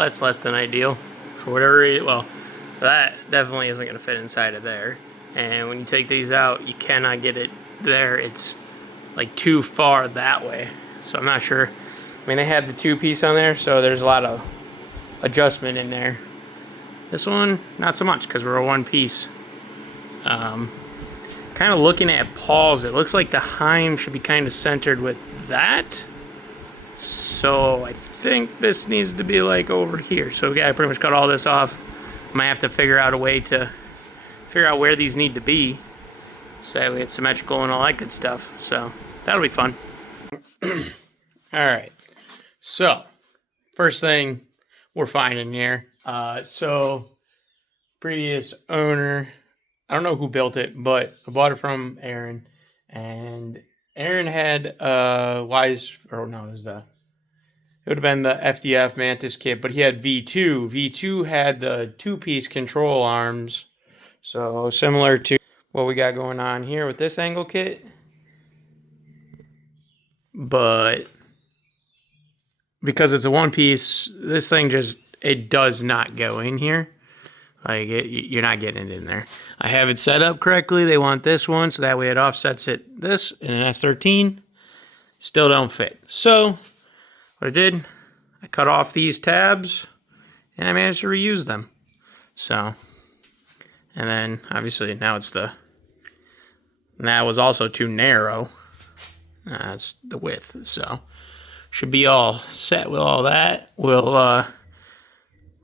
that's less than ideal. For whatever reason, well, that definitely isn't going to fit inside of there. And when you take these out, you cannot get it there. It's like too far that way. So I'm not sure. I mean, they had the 2-piece on there, so there's a lot of adjustment in there. This one, not so much, because we're a 1-piece. Kind of looking at Paul's, it looks like the Heim should be kind of centered with that. So I think this needs to be like over here. So yeah, I pretty much cut all this off. I might have to figure out a way to figure out where these need to be, so that way it's symmetrical and all that good stuff. So that'll be fun. All right. So first thing we're finding here. So previous owner, I don't know who built it, but I bought it from Aaron, and Aaron had Wise, or no, it would have been the FDF Mantis kit, but he had V2. V2 had the 2-piece control arms, so similar to what we got going on here with this angle kit, but because it's a 1-piece, this thing it does not go in here. Like, you're not getting it in there. I have it set up correctly. They want this one, so that way it offsets it this in an S13. Still don't fit. So what I did, I cut off these tabs, and I managed to reuse them. So, and then obviously now that was also too narrow. That's the width. So should be all set with all that.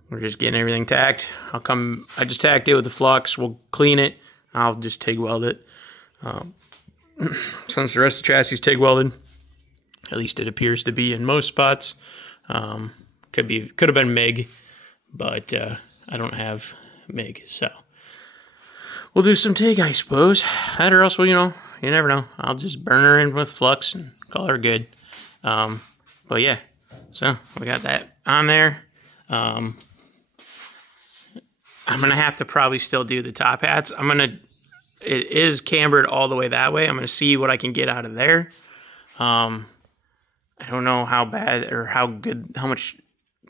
We're just getting everything tacked. I just tacked it with the flux. We'll clean it. I'll just TIG weld it. Since the rest of the chassis is TIG welded, at least it appears to be in most spots. Could have been MIG, but I don't have MIG, so we'll do some TIG, I suppose. That or else, well, you never know. I'll just burn her in with flux and call her good. But yeah, so we got that on there. I'm going to have to probably still do the top hats. It is cambered all the way that way. I'm going to see what I can get out of there. I don't know how bad or how much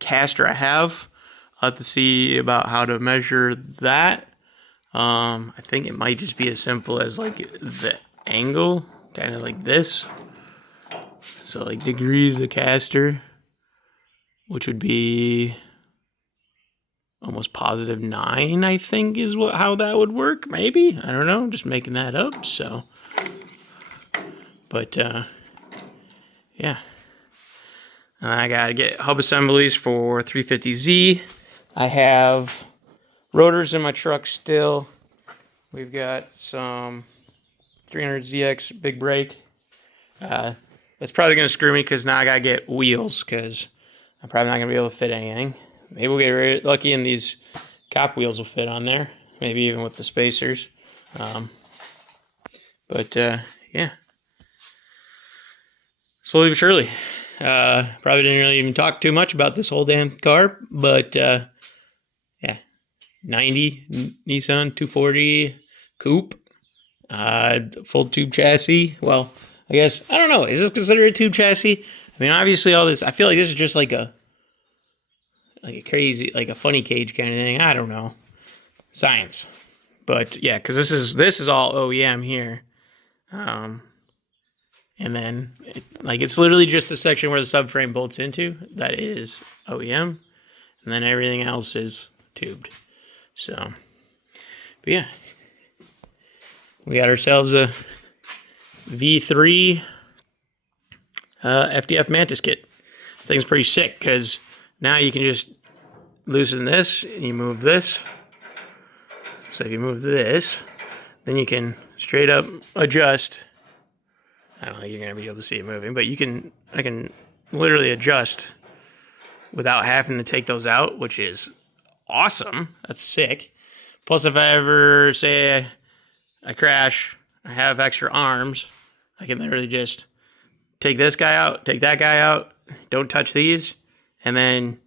caster I have. I'll have to see about how to measure that. I think it might just be as simple as like the angle, kind of like this. So like degrees of caster, which would be almost +9, I think, is how that would work. Maybe, I don't know, just making that up. So, but yeah, I gotta get hub assemblies for 350Z. I have rotors in my truck still. We've got some 300ZX big brake. That's probably gonna screw me because now I gotta get wheels because I'm probably not gonna be able to fit anything. Maybe we'll get lucky and these Coupe wheels will fit on there. Maybe even with the spacers. But yeah. Slowly but surely. Probably didn't really even talk too much about this whole damn car. But yeah. 90 Nissan 240 Coupe. Full tube chassis. Well, I guess, I don't know. Is this considered a tube chassis? I mean, obviously all this, I feel like this is just like a crazy, like a funny cage kind of thing. I don't know. Science. But yeah, because this is all OEM here. And then it's literally just the section where the subframe bolts into. That is OEM. And then everything else is tubed. So, but yeah. We got ourselves a V3 FDF Mantis kit. Thing's pretty sick because now you can just loosen this and you move this. So if you move this, then you can straight up adjust. I don't think you're gonna be able to see it moving, but I can literally adjust without having to take those out, which is awesome. That's sick. Plus, if I ever say I crash, I have extra arms, I can literally just take this guy out, take that guy out, don't touch these, and then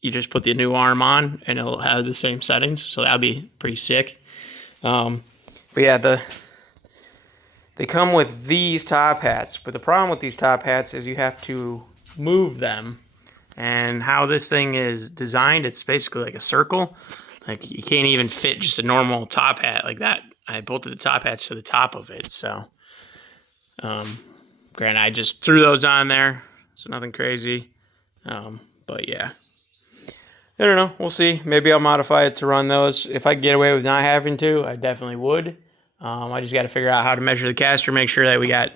you just put the new arm on and it'll have the same settings. So that'll be pretty sick. But yeah, they come with these top hats. But the problem with these top hats is you have to move them And how this thing is designed, it's basically like a circle. Like you can't even fit just a normal top hat like that. I bolted the top hats to the top of it, so granted I just threw those on there, so nothing crazy. But yeah, I don't know, we'll see. Maybe I'll modify it to run those. If I get away with not having to, I definitely would. I just got to figure out how to measure the caster, make sure that we got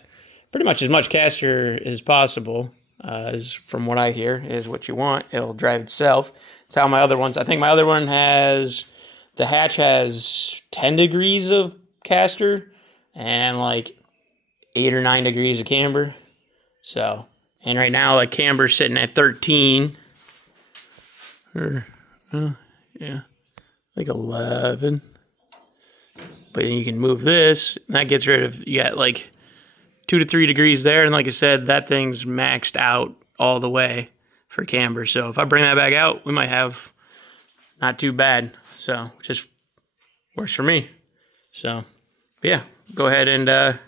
pretty much as much caster as possible. Is from what I hear is what you want. It'll drive itself. It's how my other ones, I think my other one has, the hatch has 10 degrees of caster and like 8 or 9 degrees of camber. So, and right now like camber's sitting at 13 or yeah, like 11. But then you can move this, and that gets rid of, you got like 2 to 3 degrees there, and like I said, that thing's maxed out all the way for camber. So if I bring that back out, we might have not too bad. So just works for me. So yeah, go ahead and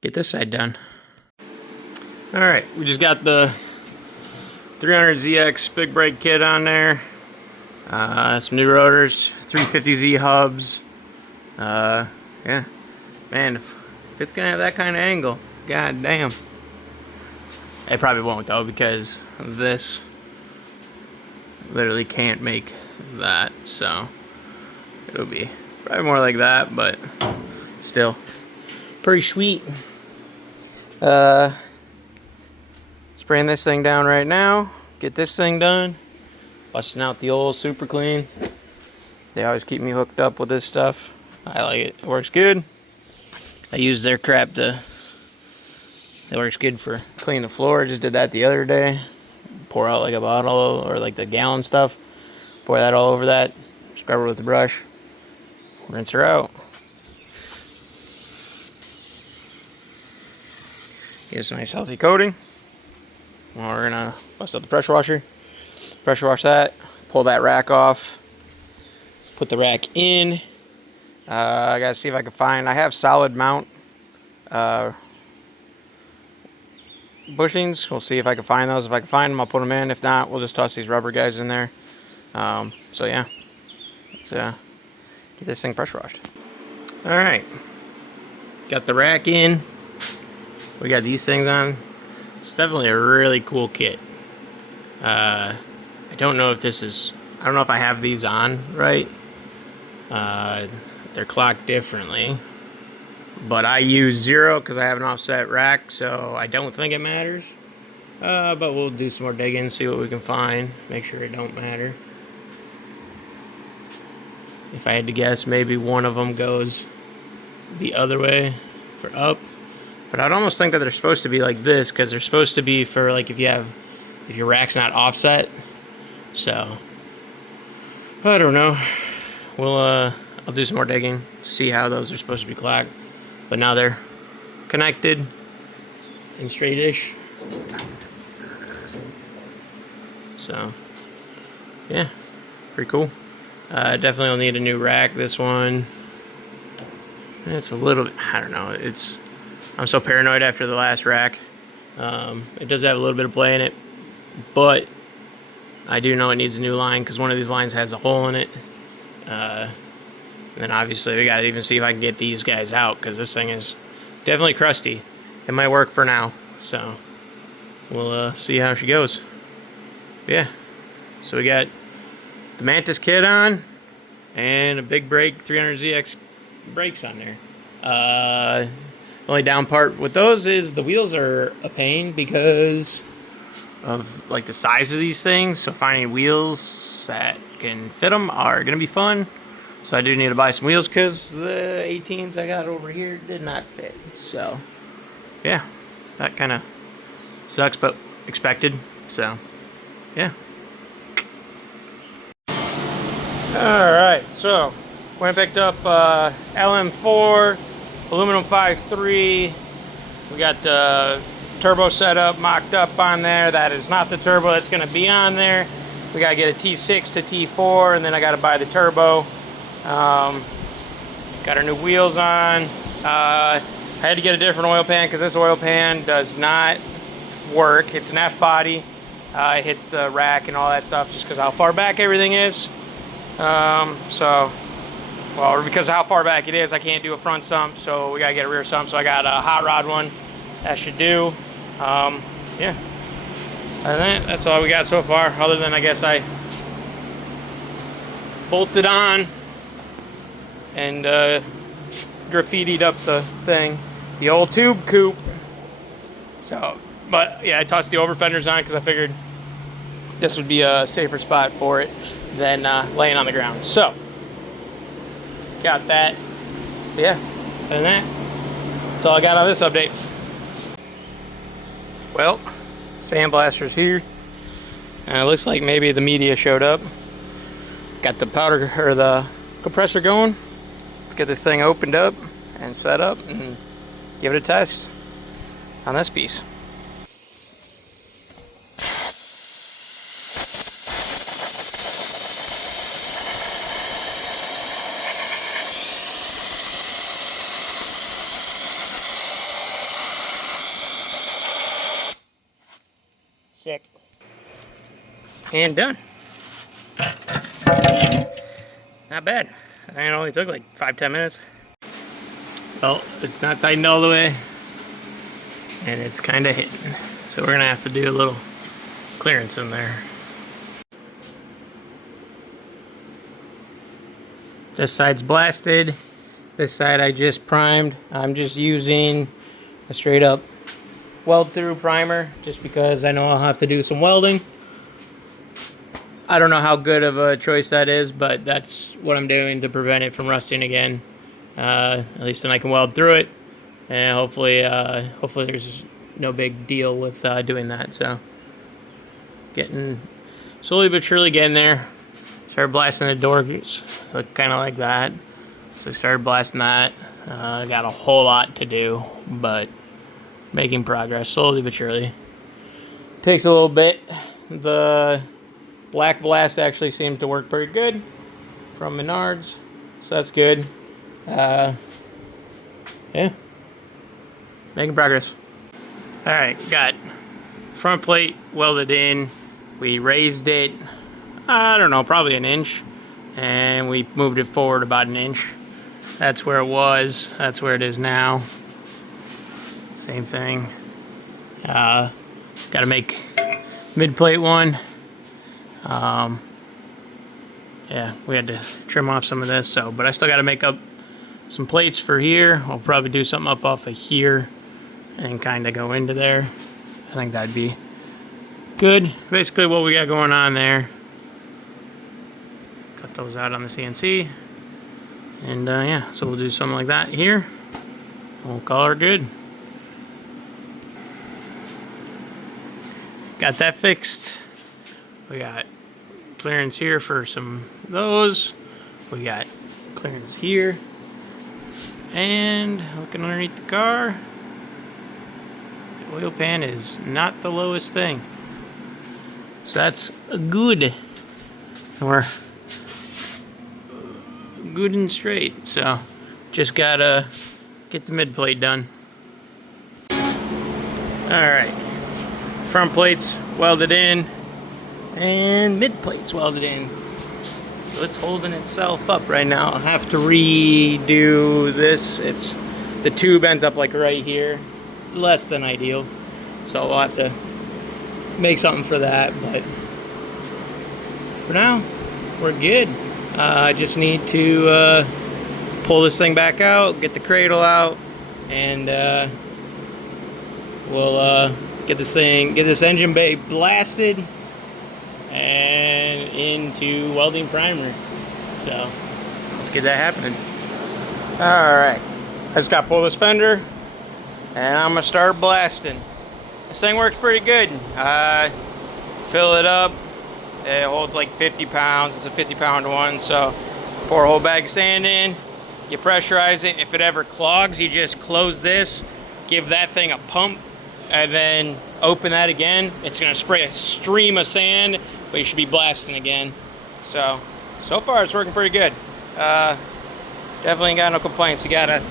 get this side done. All right, we just got the 300ZX big brake kit on there. Some new rotors, 350Z hubs. Yeah, man, if it's gonna have that kind of angle, god damn. It probably won't though, because this literally can't make that, so it'll be probably more like that, but still pretty sweet. Spraying this thing down right now, get this thing done, busting out the old super clean. They always keep me hooked up with this stuff. I like it. It works good. I use their crap to, it works good for cleaning the floor. I just did that the other day. Pour out like a bottle or like the gallon stuff. Pour that all over that. Scrub her with the brush. Rinse her out. Get us a nice healthy coating. Well, we're gonna bust out the pressure washer. Pressure wash that. Pull that rack off. Put the rack in. I gotta see if I can find, I have solid mount bushings. We'll see if I can find those. If I can find them, I'll put them in. If not, we'll just toss these rubber guys in there. So yeah, let's get this thing pressure washed. All right, got the rack in. We got these things on. It's definitely a really cool kit. I don't know if this is, I don't know if I have these on right. They're clocked differently, but I use 0 because I have an offset rack, so I don't think it matters. But we'll do some more digging, see what we can find, make sure it don't matter. If I had to guess, maybe one of them goes the other way for up, but I'd almost think that they're supposed to be like this because they're supposed to be for like if your rack's not offset. So I don't know. We'll I'll do some more digging, see how those are supposed to be clocked. But now they're connected and straight-ish. So yeah, pretty cool. Definitely will need a new rack. This one, it's a little bit, I don't know, I'm so paranoid after the last rack. It does have a little bit of play in it, but I do know it needs a new line because one of these lines has a hole in it. And then obviously we gotta even see if I can get these guys out because this thing is definitely crusty. It might work for now, so we'll see how she goes. Yeah, so we got the Mantis kit on and a big brake 300ZX brakes on there. Only down part with those is the wheels are a pain because of like the size of these things, so finding wheels that can fit them are gonna be fun. So I do need to buy some wheels because the 18s I got over here did not fit. So yeah, that kind of sucks, but expected. So yeah. All right, so went and picked up LM4 aluminum 5.3. We got the turbo setup mocked up on there. That is not the turbo that's going to be on there. We got to get a T6 to T4, and then I got to buy the turbo. Got our new wheels on. I had to get a different oil pan because this oil pan does not work. It's an F body. it hits the rack and all that stuff just because how far back everything is. Well, because of how far back it is, I can't do a front sump, so we gotta get a rear sump. So I got a hot rod one. That should do. Yeah. Other than that, that's all we got so far. Other than I guess I bolted on and graffitied up the thing, the old tube coupe. So, but yeah, I tossed the over fenders on because I figured this would be a safer spot for it than laying on the ground. So, got that. But yeah, other than that, that's all I got on this update. Well, sandblaster's here. It looks like maybe the media showed up. Got the powder or the compressor going. Let's get this thing opened up and set up and give it a test on this piece. Sick. And done. Not bad. I think it only took like 5-10 minutes. Well, it's not tightened all the way, and it's kind of hitting. So we're gonna have to do a little clearance in there. This side's blasted. This side I just primed. I'm just using a straight up weld through primer just because I know I'll have to do some welding. I don't know how good of a choice that is, but that's what I'm doing to prevent it from rusting again. At least then I can weld through it, and hopefully there's no big deal with doing that. So getting slowly but surely getting there. Started blasting the doors, look kind of like that. So I started blasting that. Got a whole lot to do, but making progress slowly but surely. Takes a little bit. The black blast actually seems to work pretty good from Menards, so that's good. Yeah, making progress. All right, got front plate welded in. We raised it, I don't know, probably an inch, and we moved it forward about an inch. That's where it was. That's where it is now. Same thing. Got to make mid-plate one. Yeah, we had to trim off some of this, but I still got to make up some plates for here. I'll probably do something up off of here and kind of go into there. I think that'd be good. Basically what we got going on there. Cut those out on the CNC. And yeah, so we'll do something like that here. We'll call her good. Got that fixed. We got clearance here for some of those. We got clearance here. And looking underneath the car, the oil pan is not the lowest thing. So that's good. We're good and straight. So just gotta get the mid plate done. Alright. Front plates welded in. And mid plates welded in. So it's holding itself up right now. I'll have to redo this. The tube ends up like right here. Less than ideal. So we'll have to make something for that. But for now, we're good. I just need to pull this thing back out, get the cradle out, and we'll get this engine bay blasted and into welding primer. So let's get that happening. Alright, I just got to pull this fender and I'm gonna start blasting. This thing works pretty good. Fill it up. It holds like 50 pounds. It's a 50-pound one, so pour a whole bag of sand in. You pressurize it. If it ever clogs, you just close this, give that thing a pump, and then open that again. It's gonna spray a stream of sand, but you should be blasting again. So far it's working pretty good. Definitely ain't got no complaints. You got a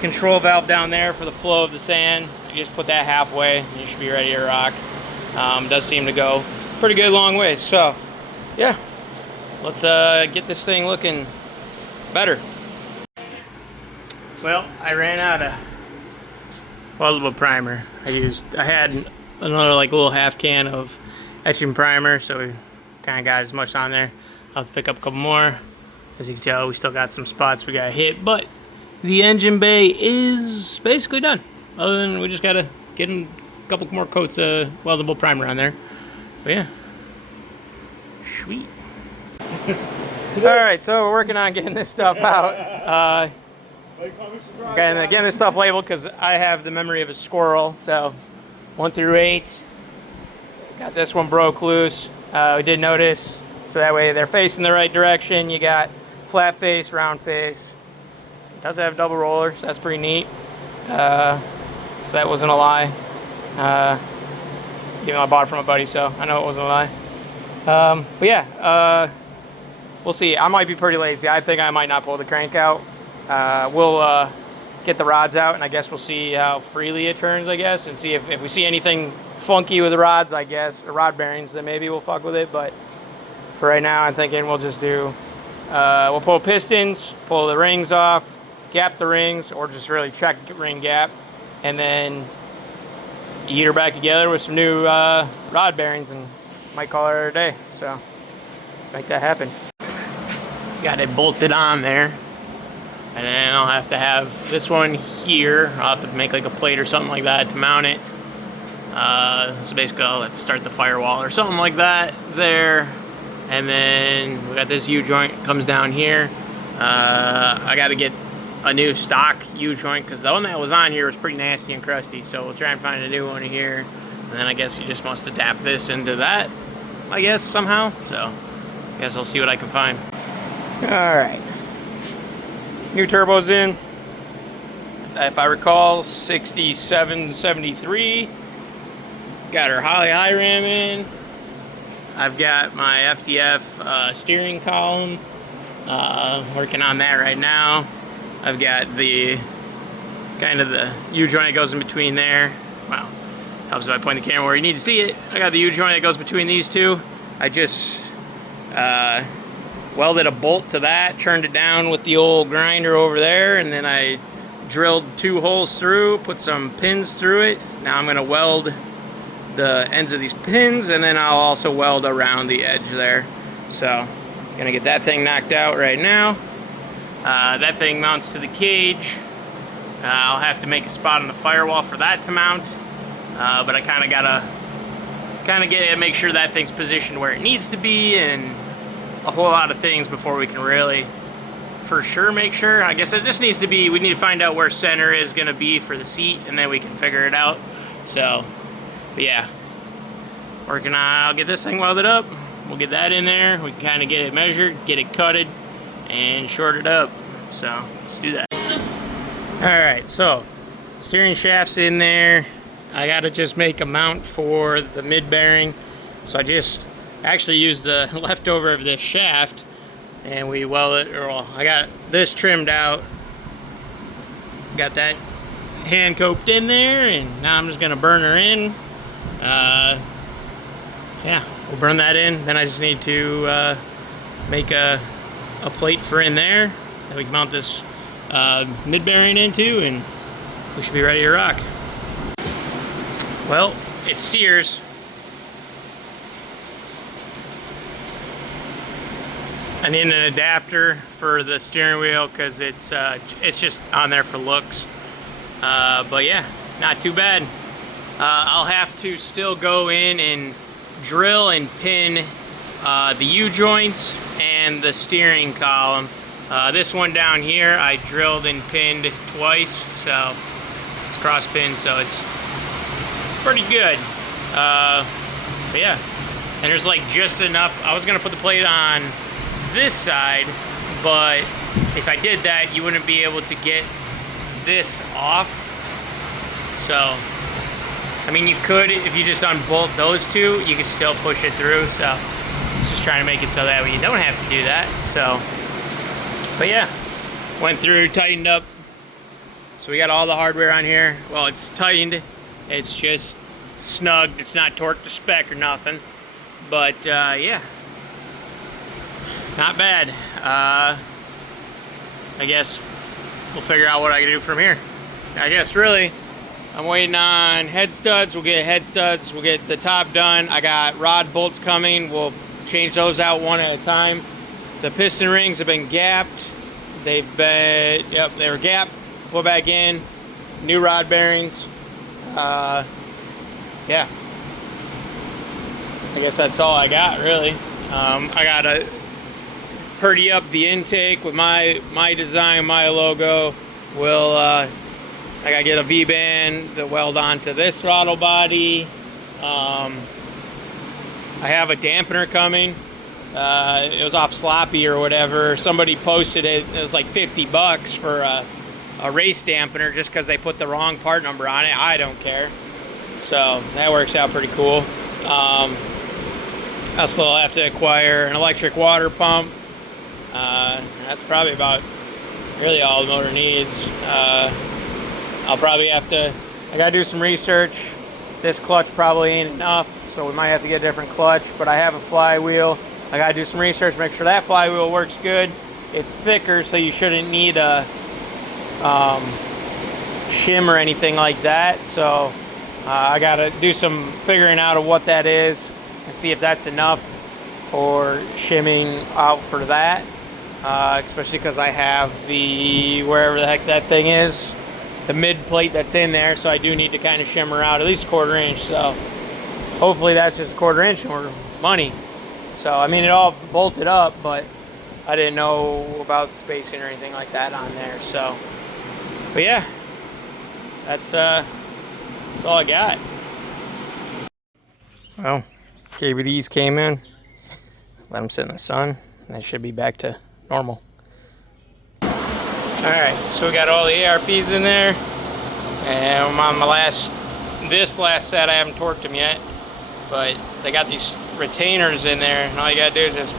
control valve down there for the flow of the sand. You just put that halfway and you should be ready to rock. Does seem to go pretty good long way. So yeah, let's get this thing looking better. Well, I ran out of weldable primer. I had another like little half can of etching primer, so we kind of got as much on there. I'll have to pick up a couple more. As you can tell, we still got some spots we got hit, but the engine bay is basically done. Other than we just gotta get a couple more coats of weldable primer on there. But yeah, sweet. All right, so we're working on getting this stuff out. Okay, and again, this stuff labeled because I have the memory of a squirrel. So 1 through 8. Got this one broke loose. We did notice, so that way they're facing the right direction. You got flat face, round face. It does have double roller, so that's pretty neat. So that wasn't a lie. Even though I bought it from a buddy, so I know it wasn't a lie. But yeah, we'll see. I might be pretty lazy. I think I might not pull the crank out. We'll get the rods out, and I guess we'll see how freely it turns, I guess, and see if we see anything funky with the rods, I guess, or rod bearings, then maybe we'll fuck with it. But for right now, I'm thinking we'll just do, we'll pull pistons, pull the rings off, gap the rings, or just really check ring gap, and then heat her back together with some new rod bearings, and might call her a day. So let's make that happen. Got it bolted on there. And then I'll have to have this one here. I'll have to make like a plate or something like that to mount it. So basically I'll have to start the firewall or something like that there. And then we got this U-joint comes down here. I got to get a new stock U-joint because the one that was on here was pretty nasty and crusty. So we'll try and find a new one here. And then I guess you just must adapt this into that, I guess, somehow. So I guess I'll see what I can find. All right. New turbos in. If I recall, 67, 73. Got our high ram in. I've got my FDF steering column. Working on that right now. I've got the kind of the U-joint that goes in between there. Well, helps if I point the camera where you need to see it. I got the U-joint that goes between these two. I just welded a bolt to that, turned it down with the old grinder over there, and then I drilled 2 holes through, put some pins through it. Now I'm going to weld the ends of these pins, and then I'll also weld around the edge there. So I'm going to get that thing knocked out right now. That thing mounts to the cage. I'll have to make a spot on the firewall for that to mount, but I kind of got to make sure that thing's positioned where it needs to be, and a whole lot of things before we can really for sure make sure. I guess it just needs to be, we need to find out where center is going to be for the seat, and then we can figure it out. So but yeah, working on, I'll get this thing welded up, we'll get that in there, we can kind of get it measured, get it cutted and shorted up. So let's do that. All right, so steering shaft's in there. I got to just make a mount for the mid bearing, so I just actually used the leftover of this shaft, and we weld it, or well, I got this trimmed out, got that hand coped in there, and now I'm just gonna burn her in. Yeah, we'll burn that in. Then I just need to make a plate for in there that we can mount this mid bearing into, and we should be ready to rock. Well, it steers. I need an adapter for the steering wheel because it's just on there for looks. But yeah, not too bad. I'll have to still go in and drill and pin the U-joints and the steering column. This one down here I drilled and pinned twice, so it's cross pinned, so it's pretty good. But yeah, and there's like just enough. I was gonna put the plate on this side, but if I did that, you wouldn't be able to get this off. So I mean, you could, if you just unbolt those two, you could still push it through. So just trying to make it so that way you don't have to do that. So but yeah, went through, tightened up. So we got all the hardware on here. Well, it's tightened, it's just snugged, it's not torqued to spec or nothing. But yeah, not bad. I guess we'll figure out what I can do from here. I guess really, I'm waiting on head studs. We'll get head studs. We'll get the top done. I got rod bolts coming. We'll change those out one at a time. The piston rings have been gapped. They've been, yep, they were gapped. Put back in. New rod bearings. Yeah. I guess that's all I got, really. I gotta pretty up the intake with my design, my logo. We'll, I gotta get a V-band to weld onto this throttle body. I have a dampener coming. It was off Sloppy or whatever. Somebody posted it. It was like $50 for a race dampener just because they put the wrong part number on it. I don't care. So that works out pretty cool. I still have to acquire an electric water pump. That's probably about really all the motor needs. I'll probably have to, I gotta do some research. This clutch probably ain't enough, so we might have to get a different clutch, but I have a flywheel. I gotta do some research, make sure that flywheel works good. It's thicker, so you shouldn't need a shim or anything like that. So I gotta do some figuring out of what that is and see if that's enough for shimming out for that. Especially because I have the, wherever the heck that thing is, the mid plate that's in there, so I do need to kind of shimmer out at least 1/4 inch. So hopefully that's just 1/4 inch and we're money. So I mean, it all bolted up, but I didn't know about spacing or anything like that on there. So, but yeah, that's all I got. Well, KBDs came in, let them sit in the sun, and they should be back to normal. Alright, so we got all the ARPs in there, and I'm on my this last set. I haven't torqued them yet, but they got these retainers in there, and all you gotta do is just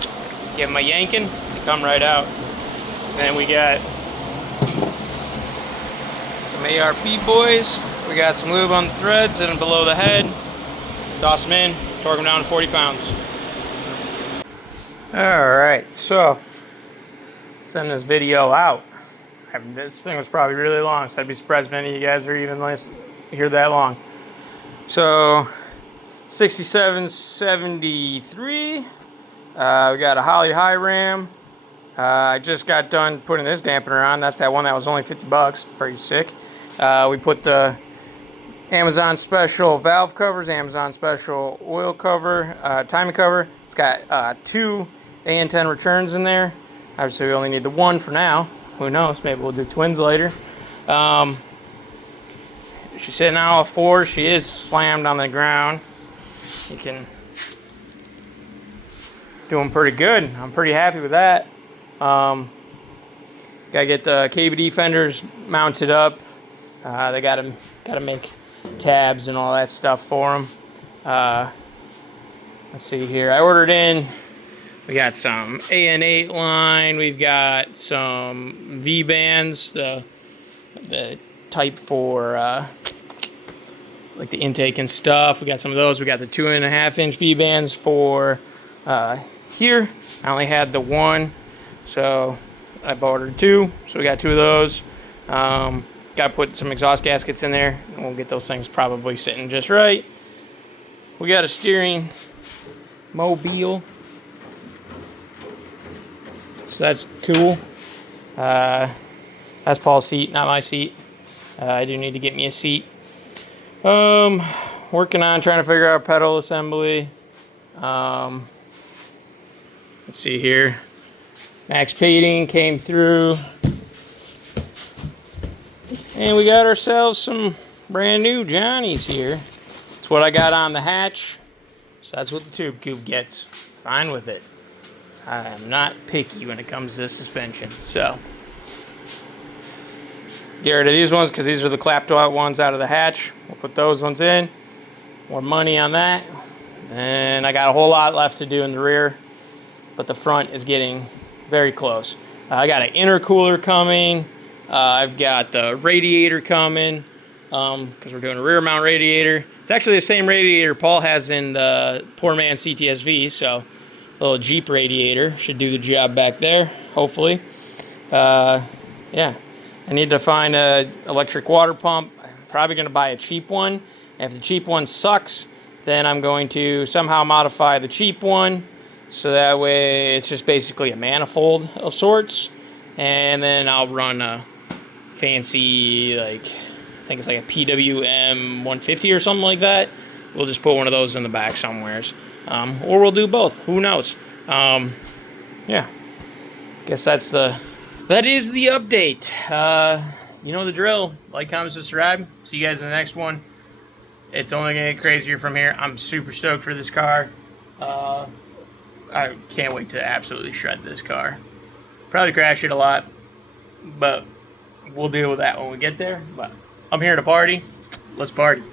give them a yanking, they come right out. And then we got some ARP boys. We got some lube on the threads and below the head. Toss them in, torque them down to 40 pounds. Alright, so send this video out. This thing was probably really long, so I'd be surprised if any of you guys are even here that long. So 6773. We got a Holly high ram. I just got done putting this dampener on. That's that one that was only $50. Pretty sick. We put the Amazon special valve covers, Amazon special oil cover, timing cover. It's got 2 AN10 returns in there. Obviously we only need the one for now. Who knows, maybe we'll do twins later. She's sitting on all 4. She is slammed on the ground. You can doing pretty good. I'm pretty happy with that. Gotta get the KBD fenders mounted up. They gotta make tabs and all that stuff for them. Let's see here. I ordered in. We got some AN8 line. We've got some V bands, the type for like the intake and stuff. We got some of those. We got the 2.5 inch V bands for here. I only had the one, so I ordered 2. So we got 2 of those. Got to put some exhaust gaskets in there, and we'll get those things probably sitting just right. We got a steering mobile. So that's cool. That's Paul's seat, not my seat. I do need to get me a seat. Working on trying to figure out pedal assembly. Let's see here. Max painting came through. And we got ourselves some brand new Johnnies here. That's what I got on the hatch. So that's what the tube coupe gets. Fine with it. I am not picky when it comes to suspension. So get rid of these ones because these are the clapped out ones out of the hatch. We'll put those ones in. More money on that. And I got a whole lot left to do in the rear, but the front is getting very close. I got an intercooler coming. I've got the radiator coming because we're doing a rear mount radiator. It's actually the same radiator Paul has in the Poor Man CTSV, so a little Jeep radiator should do the job back there, hopefully. Yeah, I need to find a electric water pump. I'm probably going to buy a cheap one. And if the cheap one sucks, then I'm going to somehow modify the cheap one, so that way it's just basically a manifold of sorts. And then I'll run a fancy, like, I think it's like a PWM 150 or something like that. We'll just put one of those in the back somewheres. Or we'll do both. Who knows? Yeah. Guess that is the update. You know the drill. Like, comment, subscribe. See you guys in the next one. It's only going to get crazier from here. I'm super stoked for this car. I can't wait to absolutely shred this car. Probably crash it a lot, but we'll deal with that when we get there. But I'm here to party. Let's party.